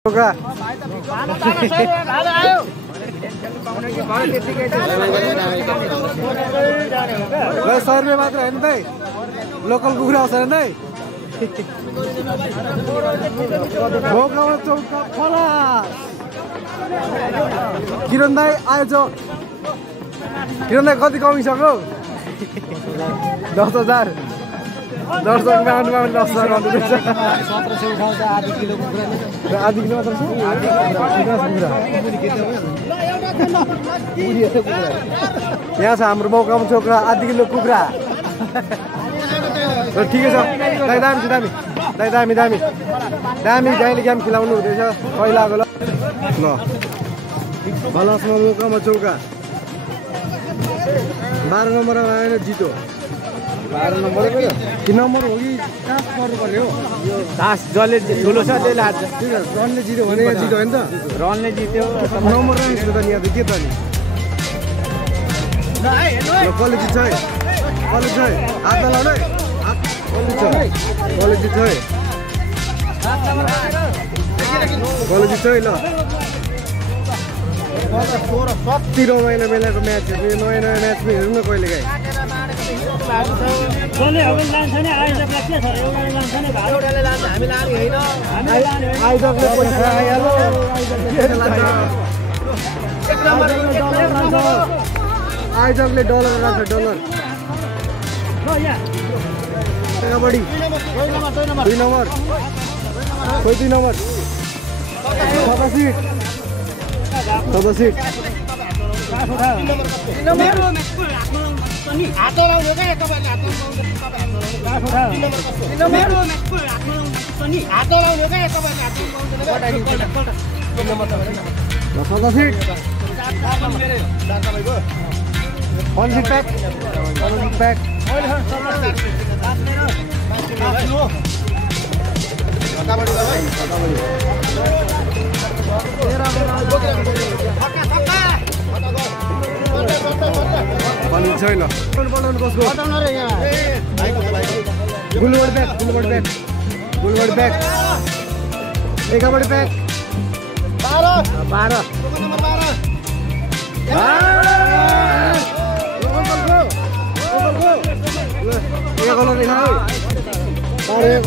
Gak सरले मात्र हैन त लोकल कुखुरा आउँछ हैन भोगावा चौका खलास किरण दाइ आएछ किरण दाइ कति कमिसक्यो 10,000 दर्शकमा आउनुमा 10,000 भन्दैछ 1700 उठाउँछ आधी किलो कुखुरा आधी किलो मात्र छ यहाँ छ हाम्रो मौकामा छोकरा आधी किलो कुखुरा ठिकै छ दाइ दामी दामी गाईले गेम खिलाउनु हुँदैछ पहिलाको ल बलसमा मौकामा चौका 12 नम्बरमा आएन जितो 12 नम्बर कि नम्बर हो कि टास गर्नु पर्यो यो टास जसले ठुलो छ त्यसले हाल्छ रनले जित्यो भने जित्यो हैन त रनले जित्यो नम्बर राख्छ त नि अब के त नि कलेज छ हात नलाउने कलेज छ ल कति रमाइलो बेलाको म्याच नयाँ म्याच हेरौँ न कहिले काहीँ आइजकले डलर राख्छ डलर बढी 2 नम्बर खोइ 2 नम्बर छैन गुलवर्ड ब्याक एकाबाट ब्याक 12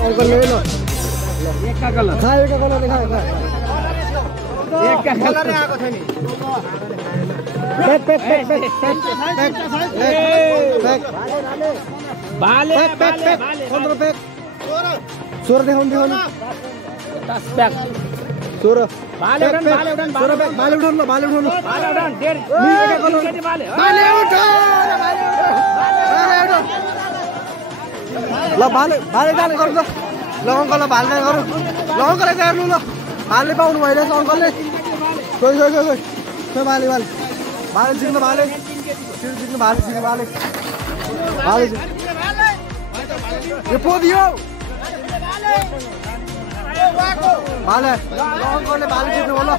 अंकल ले लो एक का कलर दिखा एक का कलर आको छ नि बैक बाले 15 बैक 16 देखाउन 10 बैक 16 बाले उठाउन डेढ बाले उठा ल बाले जाने गर्नु ल अंकललाई भाले गरौँ ल अंकलले गर्नु ल भाले पाउनु भइरहेछ अंकलले खोइ भाले जित्नु भाले यो पोदियो भाले अंकलले भाले जित्नु होला